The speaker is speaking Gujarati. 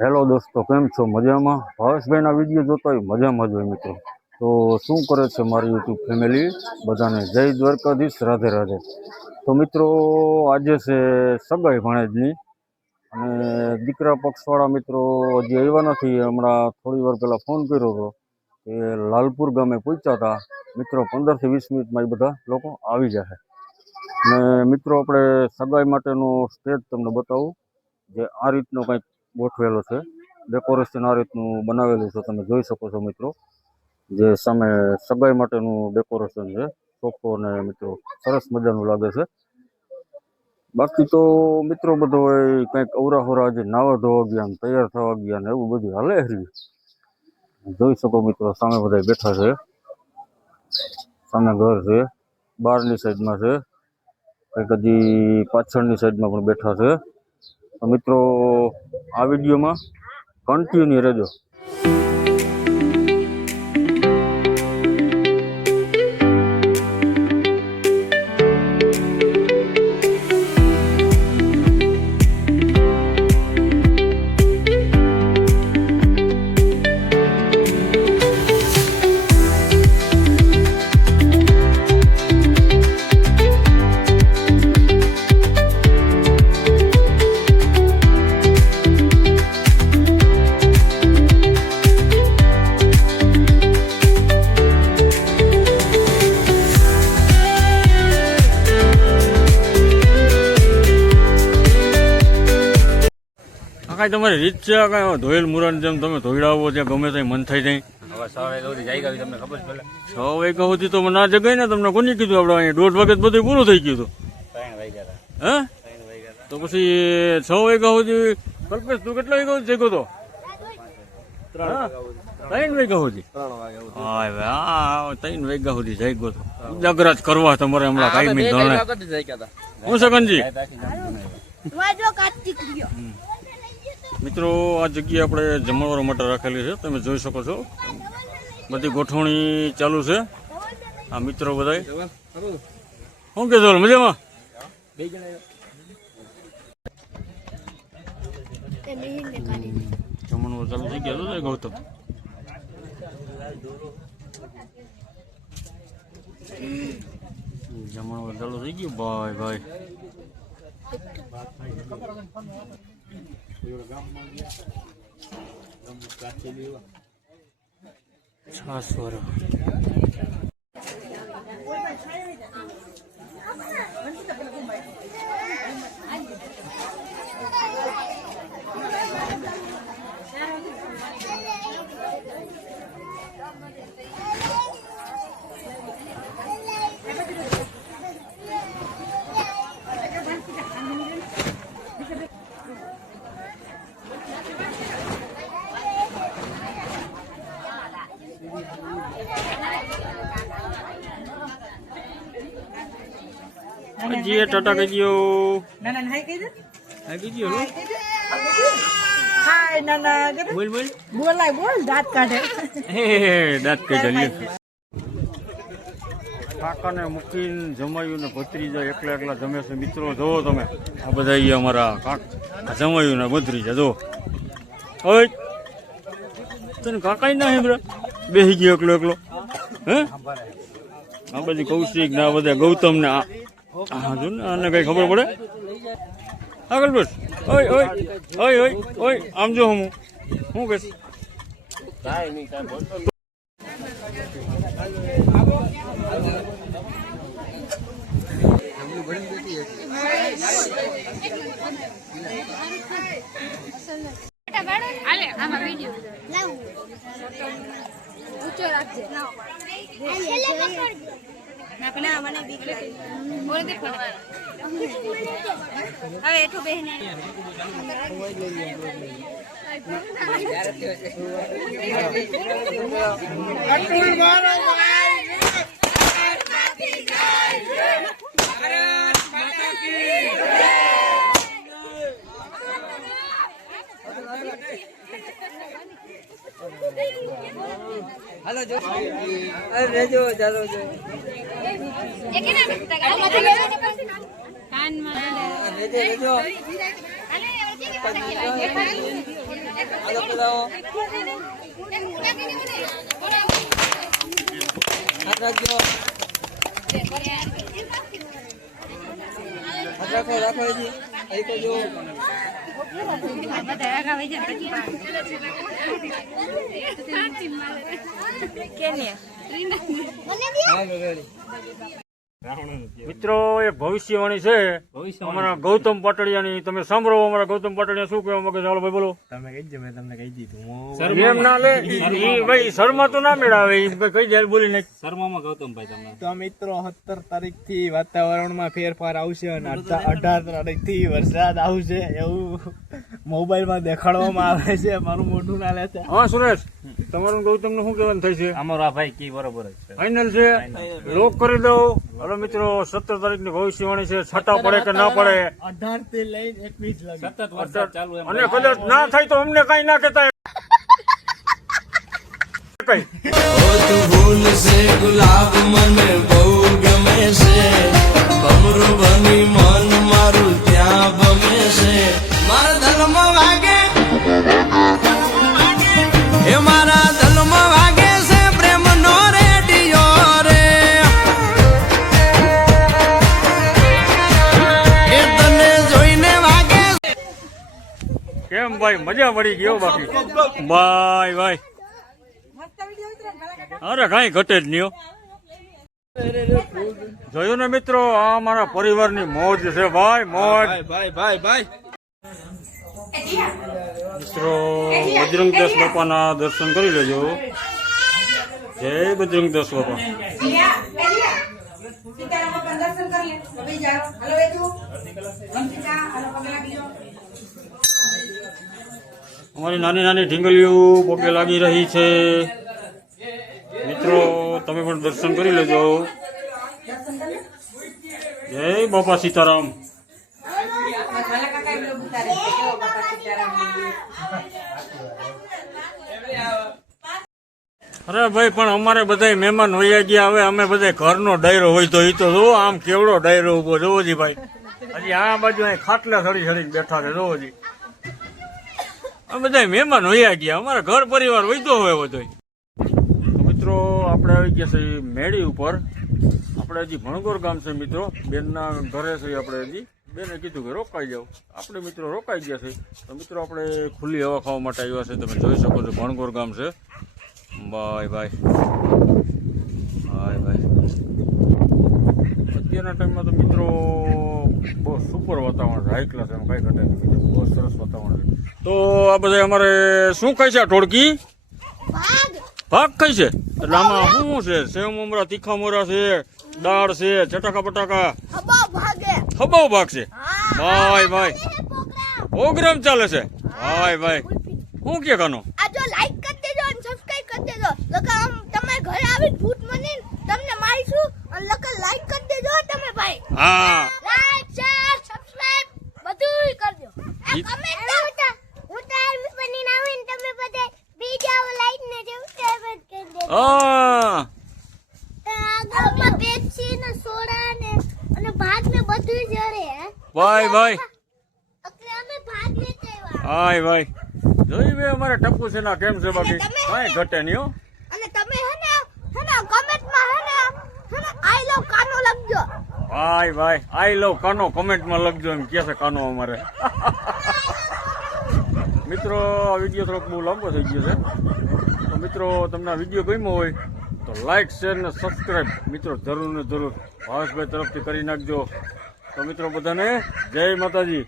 હેલો દોસ્તો, કેમ છો? મજામાં? ભાવેશભાઈના વિડીયો જોતા હોય મજામાં જ હોય મિત્રો. તો શું કરે છે મારી યુટ્યુબ ફેમિલી? બધાને જય દ્વારકાધીશ, રાધે રાધે. તો મિત્રો, આજે છે સગાઈ ભાણેજની, અને દીકરા પક્ષવાળા મિત્રો હજી આવ્યા નથી. હમણાં થોડી વાર પહેલાં ફોન કર્યો હતો કે લાલપુર ગામે પહોંચ્યા હતા. મિત્રો 15 થી 20 મિનિટમાં એ બધા લોકો આવી જશે. ને મિત્રો, આપણે સગાઈ માટેનું સ્ટેજ તમને બતાવું, જે આ રીતનો કંઈક ગોઠવેલો છે. ડેકોરેશન આ રીતનું બનાવેલું છે, તમે જોઈ શકો છો મિત્રો. જે સામે સગાઈ માટેનું ડેકોરેશન છે, સોફો ને મિત્રો સરસ મજાનું લાગે છે. બાકી તો મિત્રો બધો કંઈક અવરાહોરા જે નાવા ધોવા ગયા ને તૈયાર થવા ગયા ને એવું બધું હાલે રહ્યું. જોઈ શકો મિત્રો, સામે બધા બેઠા છે, સામે ઘર છે, બહારની સાઈડમાં છે, કંઈક હજી પાછળની સાઈડમાં પણ બેઠા છે. તો મિત્રો, આ વિડીયોમાં કન્ટિન્યુ રહેજો. કાંઈ તમારી રીત છે? કાંઈ ધોયેલ મુરાન જેમ તમે ધોઈડાવો ત્યાં ગમે ત્યાં મન થઈ જાય? હવે 6 વાગ્યા સુધી જાય તમને ખબર છે? 6 વાગ્યા સુધી તો ના જગાય ને. તમને કોની કીધું? આપણે અહીંયા 1:30 વાગે બધું પૂરું થઈ ગયું હતું. 3 વાગ્યા હે? 3 વાગ્યા તો પછી 6 વાગ્યા સુધી કલ્પેશ તું કેટલા વાગ્યા સુધી જગ્યો હતો? 3 વાગ્યા સુધી. હા, 3 વાગ્યા સુધી જગ્યો હતો. ઉજાગરા જ કરવા તમારે હમણાં કાયમી ધોરણે. હું સગનજી મિત્રો, આ જગ્યા આપણે જમણવાર માટે રાખેલી છે, તમે જોઈ શકો છો. બધી ગોઠવણી ચાલુ છે. આ મિત્રો બધા શું કે છો? મજામાં? જમણવાર ચાલુ થઈ ગયા છે ગૌતમ. જમણવાર ચાલુ થઈ ગયું ભાઈ ભાઈ. છાસવાળા जी टाटा कहियो नाना हाय कह दे हाय कहियो हाय नाना बोल बोल बोलाय बोल दांत काढे દાંત કાઢી કાકાને મૂકીને જમાયું ને ભત્રીજા એકલા એકલા જમે છે. મિત્રો જોવો તમે, આ બધા અહીંયા અમારા કાકા જમાયું ને ભત્રીજા જો. ઓય તને કાકા ના હે બ્રા, બેસી ગયો એકલો એકલો. હે, આ બધી કૌશિક ને આ બધા ગૌતમ ને હા જો ને, આને કઈ ખબર પડે? આગળ બસ. ઓય ઓય ઓય ઓય ઓય આમ જો હું કહીશ. હવે એઠું બેહને हेलो जो अरे जो चलो जो એક ના કાન માં जो અલે હાલો પધારો. હાથ રાખજો. હાથ રાખો રાખો હજી. અહીં તો જો. બધા આગળ વહી જાય પછી હા રેડી. મિત્રો એક ભવિષ્યવાણી છે અમારા ગૌતમ પાટડિયાની. તમે સાંભળો અમારા ગૌતમ પાટડિયા શું કહેવા માંગે છે? હાલો ભાઈ બોલો. તમે કહી દો, મેં તમને કહી દીધું. એમ ના લે ઈ ભાઈ શર્મા તો ના મેળાવે. ઈ ભાઈ કઈ જાય બોલી નાખ. શર્મામાં ગૌતમભાઈ તમે. તો મિત્રો 17 તારીખથી વાતાવરણમાં ફેરફાર આવશે અને 18 તારીખથી વરસાદ આવશે એવું મોબાઈલમાં દેખાડવામાં આવે છે. મારું મોઢું ના લે છે. હા સુરેશ, તમારું ગૌતમ નું શું કહેવાનું થાય છે? અમારો આ ભાઈ કી બરોબર જ છે. ફાઇનલ છે, લોક કરી દઉં. હાલો મિત્રો 17 તારીખની ભવિષ્યવાણી છે. છાંટા પડે કે ના પડે 18 થી લઈને 21 લગી. સતત વરસાદ ચાલુ એમ. અને કદાચ ના થાય તો અમને કઈ ના કહેતા કઈ. ફૂલ છે ગુલાબ મને બહુ ગમે છે, ભમરું બની મન મારું ત્યાં ગમે છે. મારા દલમાં વાગે એ મારા દલમાં વાગે છે પ્રેમ નો રેડિયો રે. એ તને જોઈને વાગે. કેમ ભાઈ મજા પડી ગયો? બાકી બાય બાય. અરે કઈ ઘટે જ નહીં હો. જોયું ને મિત્રો, આ મારા પરિવારની મોજ છે ભાઈ, મોજ. ભાઈ ભાઈ ભાઈ મિત્રો બજરંગદાસ બાપાના દર્શન કરી લેજો. જય બજરંગદાસ બાપા. અમારી નાની નાની ઢીંગલીઓ પગે લાગી રહી છે. મિત્રો તમે પણ દર્શન કરી લેજો. જય બાપા સીતારામ. અરે ભાઈ પણ અમારે બધા મહેમાન વયા ગયા. હવે અમે બધા ઘરનો ડાયરો હોય તો એ તો જોવો આમ કેવડો ડાયરો ઉભો જોવો જી ભાઈ. હજી આ બાજુ અહીં ખાટલા સડી સડીને બેઠા છે જોવો જી. અમે બધા મહેમાન વયા ગયા. અમારા ઘર પરિવાર વૈતો હોય બધો. તો મિત્રો આપણે આવી ગયા છે મેળી ઉપર. આપણે હજી ભણગોર ગામ છે મિત્રો, બેનના ઘરે છે. આપણે હજી બેને કીધું કે રોકાઈ જાવ. આપણે મિત્રો રોકાઈ ગયા છે. તો મિત્રો આપણે ખુલ્લી હવા ખાવા માટે આવ્યા છે. તમે જોઈ શકો છો ભણગોર ગામ છે. Bye bye bye bye. અત્યારના ટાઈમમાં તો મિત્રો બહુ સુપર વાતાવરણ છે, હાઈ ક્લાસ, એમ કઈ ઘટે નહીં. બહુ સરસ વાતાવરણ છે. તો આ બધા અમારે શું ખાય છે? આ ઢોળકી ભાગ ખાય છે. એટલે આમાં શું છે? સેવ મમરા, તીખા મોરા છે, દાળ છે, ચટાકા પટાકા, ખબાવ ભાગ છે. ભાઈ ભાઈ પ્રોગ્રામ ચાલે છે. ભાઈ ભાઈ શું કે કાનો? આ જો લાઈક કરી દેજો અને સબસ્ક્રાઇબ કરી દેજો. લકા તમે ઘરે આવી ભૂત મને તમને મારીશું અને લકા લાઈક કરી દેજો તમે ભાઈ. હા લાઈક શેર સબસ્ક્રાઇબ બધું કરજો. ઈ- કમેન્ટ હું તો આર્મી બનીને આવીને તમે બધા બીજા લાઈક ને સબસ્ક્રાઇબ કરી દેજો. હા આગળમાં પેપ્સી ને સોડા ને અને ભાગ ને બધું જરે હે. ભાઈ ભાઈ એટલે અમે ભાગ લેતા આવ્યા. હાય ભાઈ જોઈ બે અમારે ટપુ છે ના કેમ છે? બાકી કઈ ઘટે નહીં હો. અને તમે હે ને કમેન્ટમાં હે ને આઈ લવ કાનો લખજો. ભાઈ ભાઈ આઈ લવ કાનો કોમેન્ટમાં લખજો એમ કે છે કાનો અમારે. મિત્રો આ વિડીયો થોડોક બહુ લાંબો થઈ ગયો છે. તો મિત્રો તમને આ વિડીયો ગમ્યો હોય તો લાઈક શેર ને સબસ્ક્રાઈબ મિત્રો જરૂર ને જરૂર ભાવેશભાઈ તરફથી કરી નાખજો. તો મિત્રો બધાને જય માતાજી.